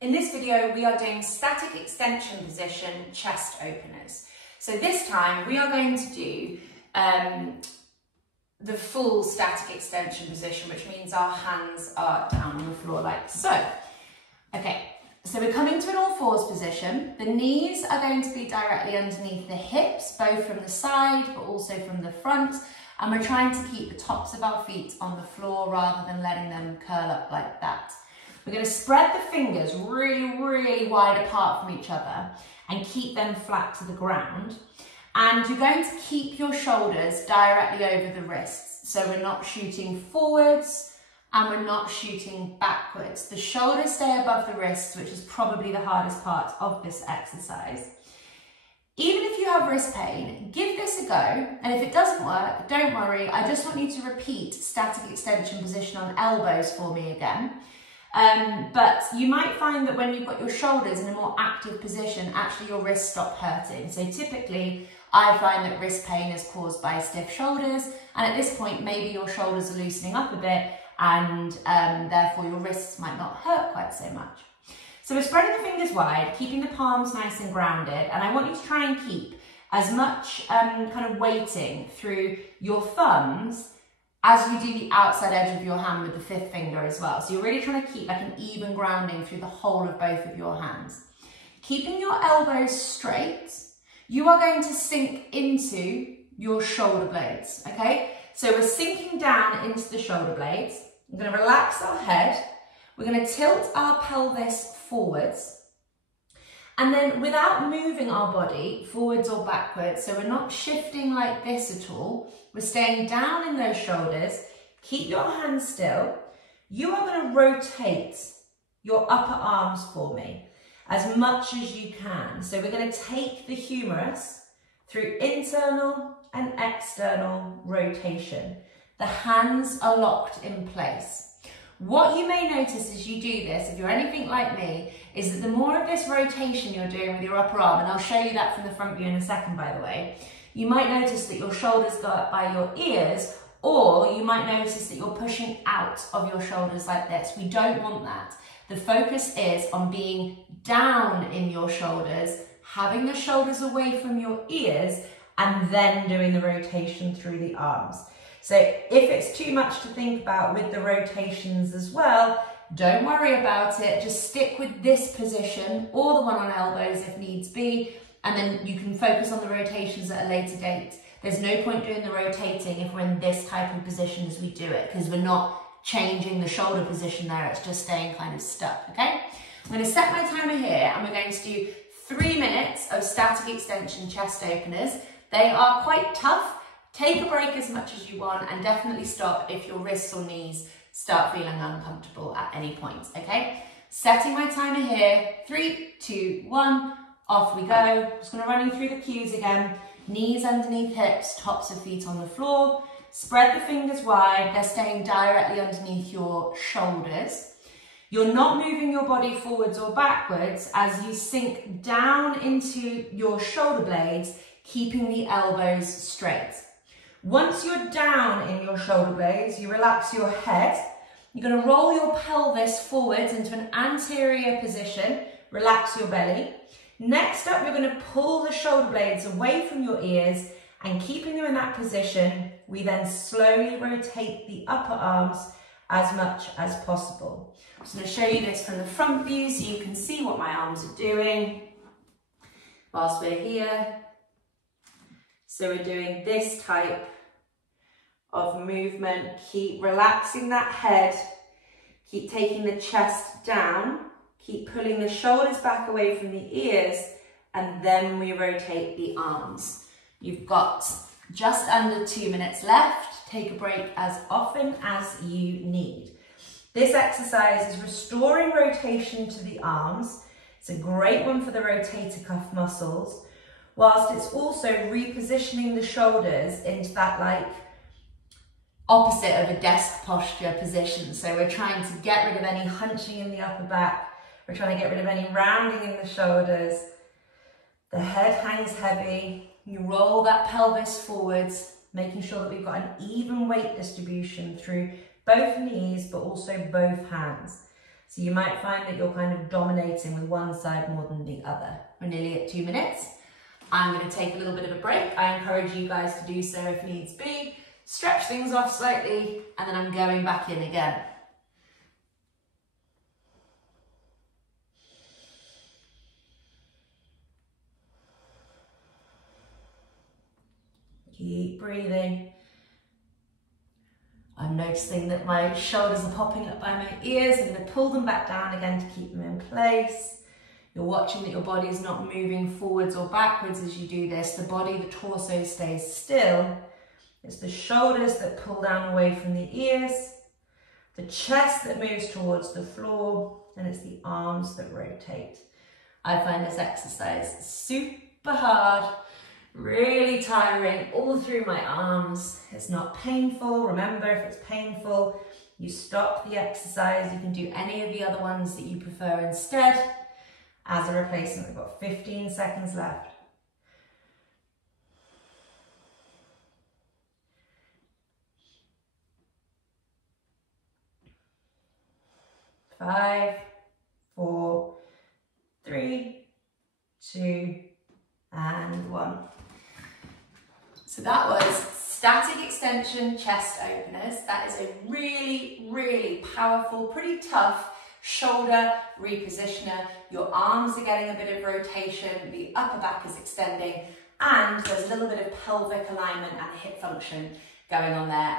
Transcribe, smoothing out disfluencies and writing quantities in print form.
In this video, we are doing static extension position chest openers. So this time we are going to do the full static extension position, which means our hands are down on the floor like so. Okay, so we're coming to an all fours position. The knees are going to be directly underneath the hips, both from the side, but also from the front. And we're trying to keep the tops of our feet on the floor rather than letting them curl up like that. We're going to spread the fingers really wide apart from each other and keep them flat to the ground. And you're going to keep your shoulders directly over the wrists. So we're not shooting forwards and we're not shooting backwards. The shoulders stay above the wrists, which is probably the hardest part of this exercise. Even if you have wrist pain, give this a go. And if it doesn't work, don't worry. I just want you to repeat static extension position on elbows for me again. But you might find that when you've got your shoulders in a more active position, actually your wrists stop hurting. So typically I find that wrist pain is caused by stiff shoulders. And at this point, maybe your shoulders are loosening up a bit and therefore your wrists might not hurt quite so much. So we're spreading the fingers wide, keeping the palms nice and grounded. And I want you to try and keep as much kind of weighting through your thumbs as you do the outside edge of your hand with the fifth finger as well. So you're really trying to keep like an even grounding through the whole of both of your hands. Keeping your elbows straight, you are going to sink into your shoulder blades, okay? So we're sinking down into the shoulder blades. We're going to relax our head. We're going to tilt our pelvis forwards. And then without moving our body forwards or backwards, so we're not shifting like this at all, we're staying down in those shoulders. Keep your hands still. You are going to rotate your upper arms for me as much as you can. So we're going to take the humerus through internal and external rotation. The hands are locked in place. What you may notice as you do this, if you're anything like me, is that the more of this rotation you're doing with your upper arm, and I'll show you that from the front view in a second, by the way, you might notice that your shoulders go up by your ears, or you might notice that you're pushing out of your shoulders like this. We don't want that. The focus is on being down in your shoulders, having the shoulders away from your ears, and then doing the rotation through the arms. So if it's too much to think about with the rotations as well, don't worry about it. Just stick with this position or the one on elbows if needs be, and then you can focus on the rotations at a later date. There's no point doing the rotating if we're in this type of position as we do it, because we're not changing the shoulder position there, it's just staying kind of stuck, okay? I'm going to set my timer here and we're going to do 3 minutes of static extension chest openers. They are quite tough. Take a break as much as you want and definitely stop if your wrists or knees start feeling uncomfortable at any point, okay? Setting my timer here, 3, 2, 1, off we go. Just gonna run you through the cues again. Knees underneath hips, tops of feet on the floor. Spread the fingers wide, they're staying directly underneath your shoulders. You're not moving your body forwards or backwards as you sink down into your shoulder blades, keeping the elbows straight. Once you're down in your shoulder blades, you relax your head. You're going to roll your pelvis forwards into an anterior position. Relax your belly. Next up, you're going to pull the shoulder blades away from your ears, and keeping them in that position, we then slowly rotate the upper arms as much as possible. I'm just going to show you this from the front view so you can see what my arms are doing whilst we're here. So we're doing this type of movement. Keep relaxing that head. Keep taking the chest down. Keep pulling the shoulders back away from the ears, and then we rotate the arms. You've got just under 2 minutes left. Take a break as often as you need. This exercise is restoring rotation to the arms. It's a great one for the rotator cuff muscles, whilst it's also repositioning the shoulders into that like opposite of a desk posture position. So we're trying to get rid of any hunching in the upper back. We're trying to get rid of any rounding in the shoulders. The head hangs heavy. You roll that pelvis forwards, making sure that we've got an even weight distribution through both knees, but also both hands. So you might find that you're kind of dominating with one side more than the other. We're nearly at 2 minutes. I'm going to take a little bit of a break. I encourage you guys to do so if needs be. Stretch things off slightly, and then I'm going back in again. Keep breathing. I'm noticing that my shoulders are popping up by my ears. I'm going to pull them back down again to keep them in place. You're watching that your body is not moving forwards or backwards as you do this. The body, the torso stays still. It's the shoulders that pull down away from the ears, the chest that moves towards the floor, and it's the arms that rotate. I find this exercise super hard, really tiring all through my arms. It's not painful. Remember, if it's painful, you stop the exercise. You can do any of the other ones that you prefer instead as a replacement. We've got 15 seconds left. 5, 4, 3, 2, and 1. So that was static extension chest openers. That is a really, really powerful, pretty tough shoulder repositioner. Your arms are getting a bit of rotation, the upper back is extending, and there's a little bit of pelvic alignment and hip function going on there.